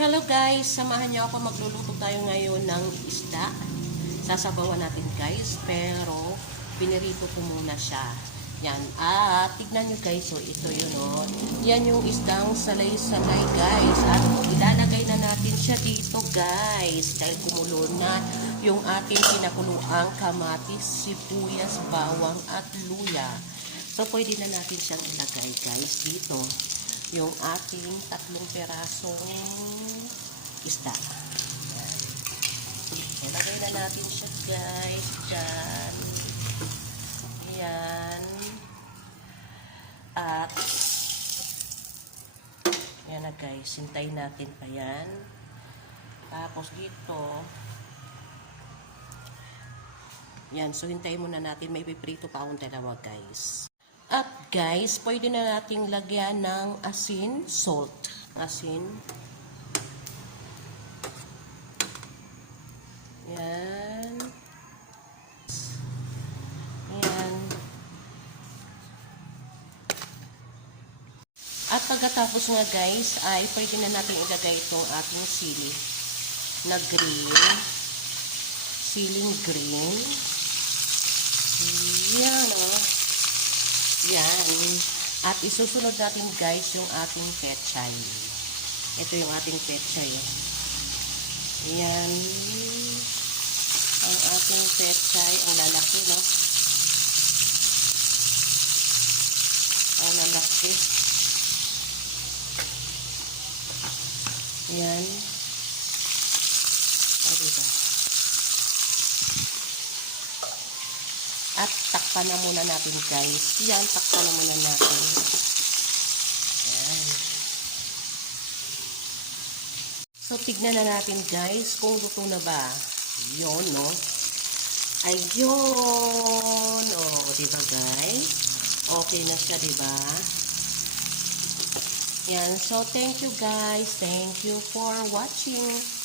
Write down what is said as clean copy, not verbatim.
Hello guys, samahan niyo ako, magluluto tayo ngayon ng isda. Sasabawan natin guys, pero pinirito ko muna siya. Yan, tignan niyo guys, so ito yun oh. Yan yung isdang salay-salay guys. At ilalagay na natin siya dito guys. Dahil kumulo na yung ating pinakuluang kamatis, sibuyas, bawang at luya. So pwede na natin siyang ilagay guys dito. Yung ating 3 perasong isda. Yan. Ilagay na natin siya guys. Diyan. Yan. At yan na guys. Hintayin natin pa yan. Tapos dito. Yan. So hintayin muna natin. May piprito pa akong dalawa guys. At guys, pwede na nating lagyan ng asin, salt. Asin. Yan. Yan. At pagkatapos nga guys, ay pwede na natin ilagay itong ating sili na green. Siling green. Yan o. Yan. At isusunod natin guys yung ating pechay. Ito yung ating pechay. Yan. Ang ating pechay. Ang lalaki, no? Ang lalaki. Yan. Dito. At takpan na muna natin guys. Yan, takpan na muna natin. Yan. So, tignan na natin guys kung luto na ba. Yun, no? Ayun. O, diba guys? Okay na siya, diba? Yan. So, thank you guys. Thank you for watching.